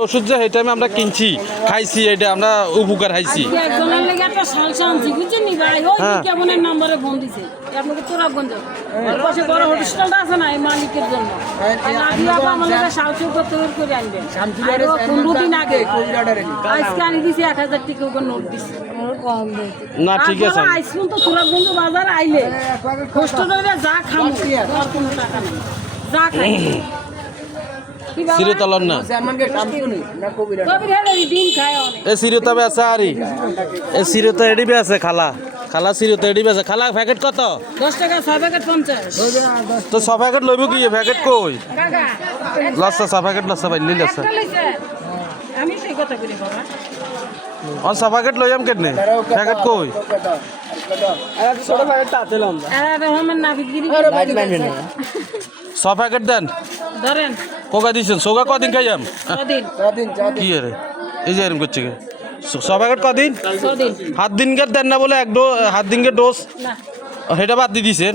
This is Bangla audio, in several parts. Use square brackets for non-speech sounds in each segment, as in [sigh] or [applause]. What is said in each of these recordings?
ওষুধ যে এই টাইমে আমরা কিনছি খাইছি এটা আমরা উপকার নি ওই হ্যাঁ। না না ঠিক আছে। বাজার আইলে যা খামু যা খাই। [laughs] বাবা? না? এ সিরিয়তা বেছে আরি? এ সিরিয়তা এডি বেছে খালা। খালা সিরিয়তা এডি বেছে খালা প্যাকেট কত? দশ টাকা ছয় প্যাকেট পঞ্চাশ। তো ছ প্যাকেট লইব কি? প্যাকেট কই? লসা ছ প্যাকেট লসা বাইলি লসা। আমি সেই কথা করি বাবা। অন ছ প্যাকেট লইয়াম কেটনে প্যাকেট কই? ছ প্যাকেট দেন। ধরেন। কোকা দিছেন সোগা কদিন খাইয়াম? কি রে? এই যে এরকম করছে সবাই কদিন? ছদিন। হাত দিনকে দেন না বলে এক ডো হাত দিনকে ডোজ না। সেটা বাদ দিয়ে দিছেন?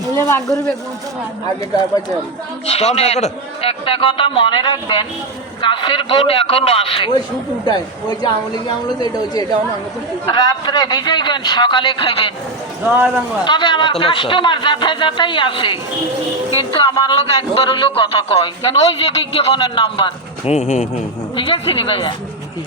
একটা কথা মনে রাখবেন গাছের বোট এখনও আছে। ওই শুট উঠায় ওই যে আমলি কি আমলো যেটা হচ্ছে এটা অনেক রাত্রে ভিজাইবেন সকালে খাইবেন। তবে আমার কাস্টমার যাতাই যাতাই আছে কিন্তু আমার লোক একবার হলেও কথা কয়। কেন ওই যে বিজ্ঞাপনের নাম্বার? হুম হুম হুম হুম। ঠিক আছে নি ভাইয়া?